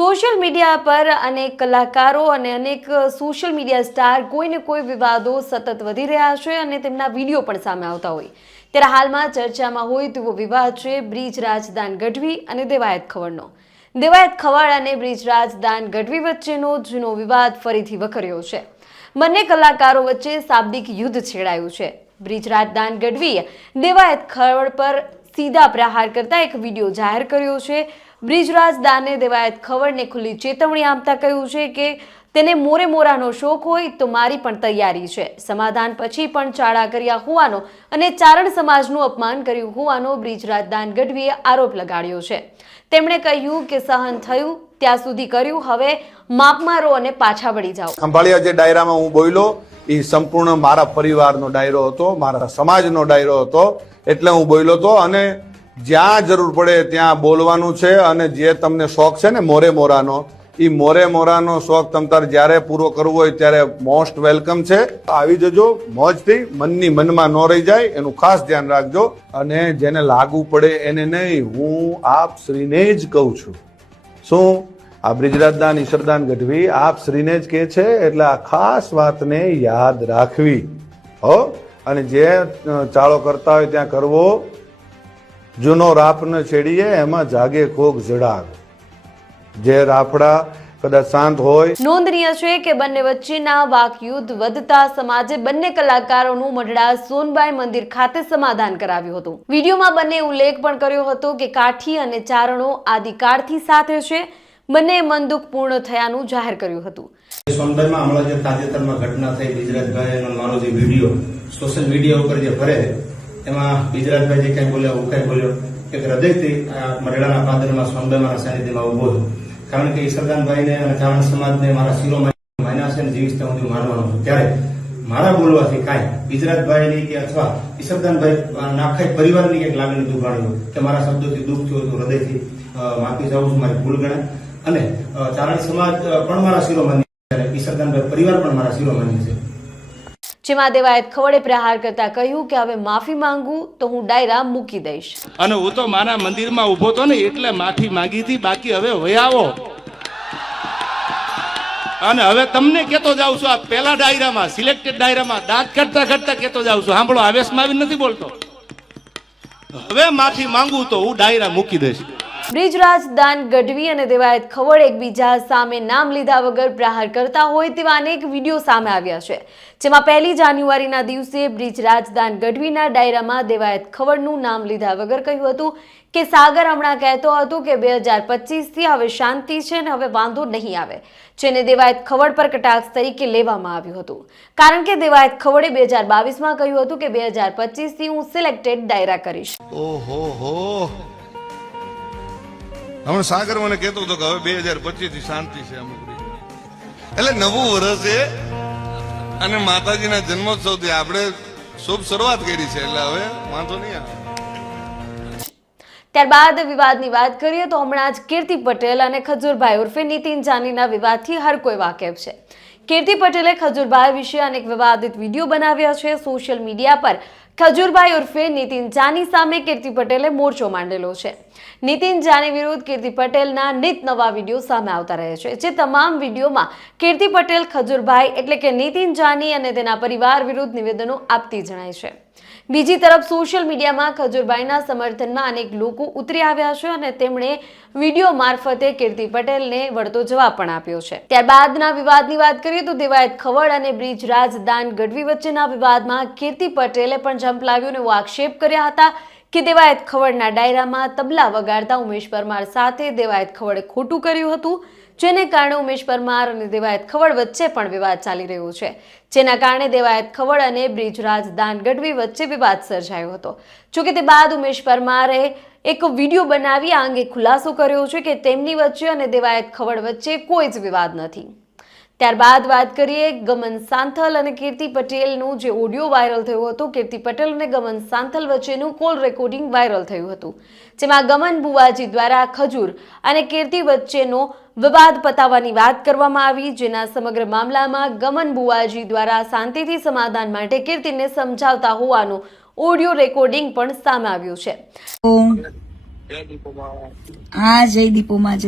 Social media પર અનેક કલાકારો અને અનેક સોશિયલ મીડિયા સ્ટાર કોઈને કોઈ વિવાદો સતત વધી રહ્યા છે અને તેમના વિડીયો પણ સામે આવતા હોય ત્યારે હાલમાં ચર્ચામાં હોય તેવો વિવાદ છે બ્રિજરાજ દાન ગઢવી અને દેવાયત ખવડનો. દેવાયત ખવડ અને બ્રિજરાજ દાન ગઢવી વચ્ચેનો જૂનો વિવાદ ફરીથી વકર્યો છે. બંને કલાકારો વચ્ચે શાબ્દિક યુદ્ધ છેડાયું છે. બ્રિજરાજ દાન ગઢવીએ દેવાયત ખવડ પર સીધા પ્રહાર કરતા એક વિડીયો જાહેર કર્યો છે. બ્રિજરાજ દાને દેવાયત ખવડને ખુલ્લી ચેતવણી આપતા કહ્યું છે કે તેને મોરે મોરાનો શોખ હોય તો મારી પણ તૈયારી છે. સમાધાન પછી પણ ચાળા કર્યા હોવાનો અને ચારણ સમાજનું અપમાન કર્યું હોવાનો બ્રિજરાજ દાન ગઢવીએ આરોપ લગાડ્યો છે. તેમણે કહ્યું કે સહન થયું ત્યાં સુધી કર્યું, હવે માપ મારો અને પાછા વળી જાઓ. ખંભાળિયા જે ડાયરામાં હું બોલ્યો એ સંપૂર્ણ મારા પરિવારનો ડાયરો હતો, મારા સમાજનો ડાયરો હતો, એટલે હું બોલ્યો હતો. અને જ્યાં જરૂર પડે ત્યાં બોલવાનું છે. અને જે તમને શોખ છે ને મોરે મોરાનો, એ મોરે મોરાનો શોખ તમતાર જ્યારે પૂરો કરવો હોય ત્યારે મોસ્ટ વેલકમ છે. આવી જજો મોજથી, મનની મનમાં ન રહી જાય એનું ખાસ ધ્યાન રાખજો. અને જેને લાગુ પડે એને નહીં, હું આપ શ્રીને જ કહું છું. શું આ બ્રિજરાજ દાન ઈશ્વરદાન ગઢવી આપ શ્રીને જ કહે છે, એટલે આ ખાસ વાતને યાદ રાખવી હો. અને જે ચાળો કરતા હોય ત્યાં કરવો. જૂનો રાપ ન છેડીએ એમાં જાગે કોક જડાગ. જે રાફડા કદાચ શાંત હોય. નોંધનીય છે કે બંને વચ્ચેના વાકયુદ્ધ વધતા સમાજે બંને કલાકારોનું મઢડા સોનબાઈ મંદિર ખાતે સમાધાન કરાવ્યું હતું. વિડીયોમાં બંને ઉલ્લેખ પણ કર્યો હતો કે કાઠી અને ચારણો આદિકાળથી સાથે છે. બંને મન દુઃખ પૂર્ણ થયાનું જાહેર કર્યું હતું. સોનબાઈમાં હમણાં જે તાજેતરમાં ઘટના થઈ, બ્રિજરાજભાઈ અને મારો જે વિડીયો સોશિયલ મીડિયા ઉપર જે ફરે એમાં બ્રિજરાજભાઈ જે કઈ બોલ્યો હું કઈ બોલ્યો, એક હૃદયથી મઢડાના પાદરમાં સોનબાઈના સાનિધ્યમાં ઉભો છું. કારણ કે ઈશ્વરદાનભાઈને અને ચારણ સમાજને મારા શિરોમાં માન્યા છે અને જીવિત હું માનવાનો છું. ત્યારે મારા બોલવાથી કાંઈ બ્રિજરાજભાઈની કે અથવા ઈશ્વરદાનભાઈ આખા પરિવારની એક લાગણી દુભાણી હોય કે મારા શબ્દોથી દુઃખ થયું હતું, હૃદયથી માફી ચાહું છું, મારી ભૂલ ગણાય. અને ચારણ સમાજ પણ મારા શિરોમાન્ય છે, ઈશ્વરદાનભાઈ પરિવાર પણ મારા શિરોમાન્ય છે. જેમાં દેવાયત ખવડે પ્રહાર કરતા કહ્યું કે હવે માફી માંગુ તો હું ડાયરા મૂકી દઈશ. અને હું તો મારા મંદિરમાં ઉભો તો ને એટલે માફી માંગી હતી, બાકી હવે વયાવો. અને હવે તમને કેતો જાઉં છું, આ પેલા ડાયરામાં સિલેક્ટેડ ડાયરામાં દાંત કરતા કરતા કેતો જાઉં છું. સાંભળો, આવેશમાં આવી નથી બોલતો. હવે માફી માંગુ તો હું ડાયરા મૂકી દઈશ. બ્રિજરાજ દાન ગઢવી અને દેવાયત ખવડ એકબીજા સામે નામ લીધા વગર પ્રહાર કરતા હોય તેવા અનેક વિડીયો સામે આવ્યા છે. જેમાં 1 જાન્યુઆરીના દિવસે બ્રિજરાજ દાન ગઢવીના ડાયરામાં દેવાયત ખવડનું નામ લીધા વગર કહ્યું હતું કે સાગર હમણાં કહેતો હતો કે 2025થી હવે શાંતિ છે ને હવે વાંધો નહીં આવે, જેને દેવાયત ખવડ પર કટાક્ષ તરીકે લેવામાં આવ્યું હતું. કારણ કે દેવાયત ખવડે 2022માં કહ્યું હતું કે 2025થી હું સિલેક્ટેડ ડાયરા કરીશ. ઓહો, હમણાં સાગર મને કહેતો હતો કે હવે 2025 થી શાંતિ છે અમુક. એટલે નવું વર્ષ છે અને માતાજીના જન્મોત્સવથી આપણે શુભ શરૂઆત કરી છે, એટલે હવે વાંધો નહીં આવે. ત્યારબાદ વિવાદની વાત કરીએ તો હમણાં જ કીર્તિ પટેલ અને ખજૂરભાઈ ઉર્ફે નીતિન જાનીના વિવાદથી હર કોઈ વાકેફ છે. કીર્તિ પટેલે ખજૂરભાઈ વિશે અનેક વિવાદિત વિડીયો બનાવ્યા છે. સોશિયલ મીડિયા પર ખજૂરભાઈ ઉર્ફે નીતિન જાની સામે કીર્તિ પટેલે મોરચો માંડેલો છે. નીતિન જાની વિરુદ્ધ કીર્તિ પટેલના નિત નવા વિડીયો સામે આવતા રહે છે. જે તમામ વિડીયોમાં કીર્તિ પટેલ ખજૂરભાઈ એટલે કે નીતિન જાની અને તેના પરિવાર વિરુદ્ધ નિવેદનો આપતી જણાય છે. બીજી તરફ સોશિયલ મીડિયામાં ખજૂરભાઈના સમર્થનમાં અનેક લોકો ઉતરી આવ્યા છે અને તેમણે વિડીયો મારફતે કીર્તિ પટેલને વળતો જવાબ પણ આપ્યો છે. ત્યારબાદના વિવાદની વાત કરીએ તો દેવાયત ખવડ અને બ્રિજરાજ દાન ગઢવી વચ્ચેના વિવાદમાં કીર્તિ પટેલે પણ ઝંપલાવ્યો અને આક્ષેપ કર્યા હતા કે દેવાયત ખવડના ડાયરામાં તબલા વગાડતા ઉમેશ પરમાર સાથે દેવાયત ખવડે ખોટું કર્યું હતું, જેને કારણે ઉમેશ પરમાર અને દેવાયત ખવડ વચ્ચે પણ વિવાદ ચાલી રહ્યો છે. જેના કારણે દેવાયત ખવડ અને બ્રિજરાજ દાન ગઢવી વચ્ચે વિવાદ સર્જાયો હતો. જોકે તે બાદ ઉમેશ પરમારે એક વિડીયો બનાવી આ અંગે ખુલાસો કર્યો છે કે તેમની વચ્ચે અને દેવાયત ખવડ વચ્ચે કોઈ જ વિવાદ નથી. ત્યારબાદ વાત કરીએ ગમન સાંથલ અને કીર્તિ પટેલનું જે ઓડિયો વાયરલ થયો હતો. કીર્તિ પટેલ અને ગમન સાંથલ વચ્ચેનું કોલ રેકોર્ડિંગ વાયરલ થયું હતું, જેમાં ગમન બુવાજી દ્વારા ખજૂર અને કીર્તિ વચ્ચેનો વિવાદ પતાવવાની વાત કરવામાં આવી. જેના સમગ્ર મામલામાં ગમન બુવાજી દ્વારા શાંતિથી સમાધાન માટે કીર્તિને સમજાવતા હોવાનું ઓડિયો રેકોર્ડિંગ પણ સામે આવ્યું છે. હા જયદીપોમાં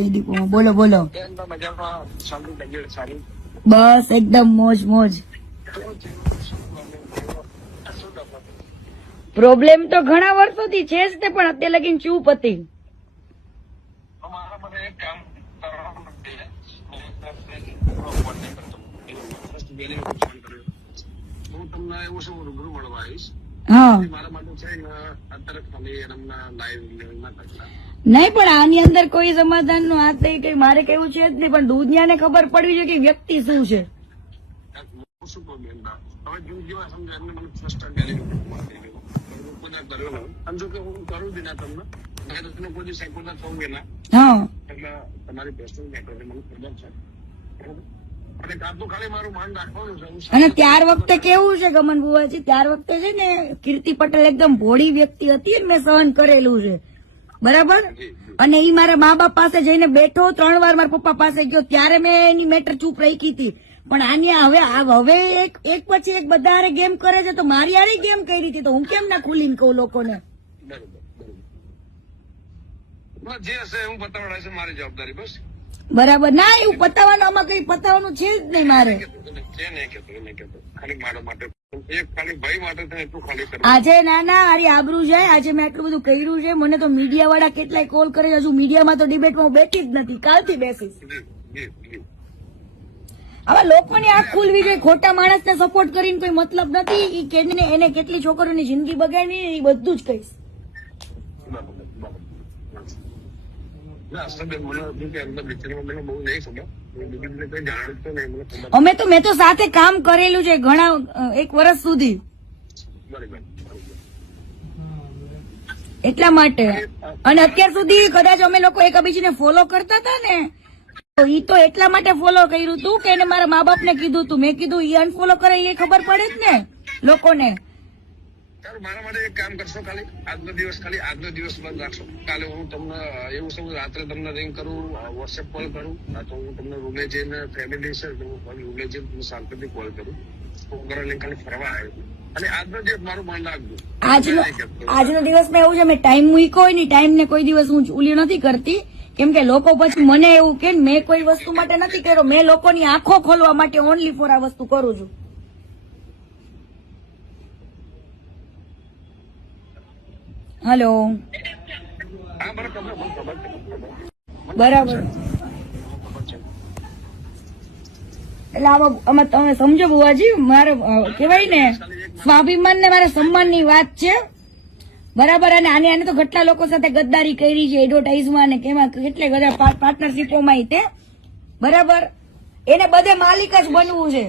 બોલો બોલો. બસ એકદમ મોજ મોજ. પ્રોબ્લેમ તો ઘણા વર્ષોથી છે જ તે, પણ અત્યારે લગીને ચૂપ હતી. હા નહીં પણ આની અંદર કોઈ સમાધાન નું હાથ નહીં, કઈ મારે કેવું છે જ નહીં, પણ દુનિયાને ખબર પડવી જોઈએ કે વ્યક્તિ શું છે. હા અને ત્યાર વખતે કેવું છે ગમન બુવાજી, ત્યાર વખતે છે ને કીર્તિ પટેલ એકદમ ભોળી વ્યક્તિ હતી ને મેં સહન કરેલું છે બરાબર. અને ઈ મારા મા બાપ પાસે જઈને બેઠો, 3 વાર મારા પપ્પા પાસે ગયો, ત્યારે મેં એની મેટર ચૂપ રાખી હતી. પણ આની હવે એક પછી એક બધા હારે ગેમ કરે છે, તો મારી હારે ગેમ કરી હતી, તો હું કેમ ના ખુલીને કહું લોકોને. જે હશે હું બતાવડા છે મારી જવાબદારી બસ. બરાબર ના, એવું પતાવવાનું આમાં કઈ પતાવવાનું છે જ નહીં મારે. ખાલી મારા માટે એક ખાલી ભાઈ માટે તને એટલું ખાલી કર. આજે ના હારી આબરૂ જાય, આજે મેં આટલું બધું કર્યું છે, મને તો મીડિયા વાળા કેટલાય કોલ કરે છે, હજુ મીડિયામાં તો ડિબેટમાં હું બેઠી જ નથી, કાલથી બેસીશ. હવે લોકોની આંખ ખુલવી જોઈએ, ખોટા માણસને સપોર્ટ કરીને કોઈ મતલબ નથી. ઈ કેને એને કેટલી છોકરીઓની જિંદગી બગાડી એ બધું જ કહીશ. મેં તો સાથે કામ કરેલું છે ઘણા 1 વર્ષ સુધી, એટલા માટે. અને અત્યાર સુધી કદાચ અમે લોકો એકબીજાને ફોલો કરતા હતા ને, તો ઈ તો એટલા માટે ફોલો કર્યું હતું કે એને મારા મા બાપ ને કીધું હતું. મેં કીધું ઈ અનફોલો કરે એ ખબર પડે જ ને લોકોને. મારા માટે એક કામ કરશો, ખાલી આજનો દિવસ બંધ રાખશો. કાલે હું તમને એવું સમજ રાત્રે તમને રિંગ કરું, વોટ્સએપ કોલ કરું, તો હું તમને રૂમે જઈને ફેમિલી છે રૂમે જઈને શાંતિથી કોલ કરું. હું ઘરે લઈને ખાલી ફરવા આવ્યો. અને આજનો દિવસ મારું મન રાખજો. આજનો દિવસમાં એવું છે, મેં ટાઈમ મૂક્યો હોય ને, ટાઈમ ને કોઈ દિવસ હું ઉલી નથી કરતી, કેમ કે લોકો પછી મને એવું કે મેં કોઈ વસ્તુ માટે નથી કર્યો, મેં લોકોની આંખો ખોલવા માટે ઓનલી ફોર આ વસ્તુ કરું છું. હેલો બરાબર. એટલે આમાં તમે સમજો બુવાજી, મારે કેવાય ને સ્વાભિમાન ને મારા સન્માન ની વાત છે બરાબર. અને આને તો કેટલા લોકો સાથે ગદ્દારી કરી છે, એડવર્ટાઇઝમાં ને કેમાં કેટલે બધા પાર્ટનરશીપોમાં તે બરાબર. એને બધે માલિક જ બનવું છે.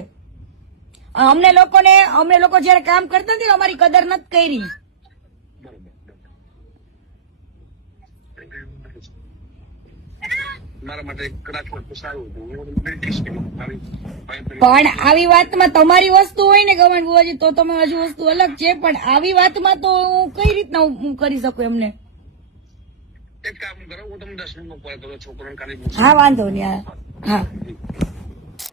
અમે લોકો જયારે કામ કરતા નથી અમારી કદર નથી કરી. પણ આવી વાતમાં તમારી વસ્તુ હોય ને ગમન બુવાજી, તો તમે હજુ વસ્તુ અલગ છે, પણ આવી વાતમાં તો હું કઈ રીતના હું કરી શકું એમને. એક કામ કરો, હું તમને 10 મિનિટમાં કોલ કરું, છોકરાને ખાલી. હા વાંધો નહીં. હા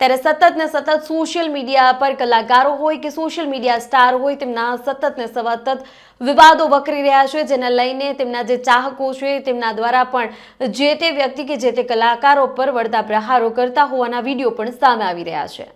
ત્યારે સતત ને સતત સોશિયલ મીડિયા પર કલાકારો હોય કે સોશિયલ મીડિયા સ્ટાર હોય, તેમના સતત ને સતત વિવાદો વકરી રહ્યા છે, જેને લઈને તેમના જે ચાહકો છે તેમના દ્વારા પણ જે તે વ્યક્તિ કે જે તે કલાકારો પર વળતા પ્રહારો કરતા હોવાના વિડીયો પણ સામે આવી રહ્યા છે.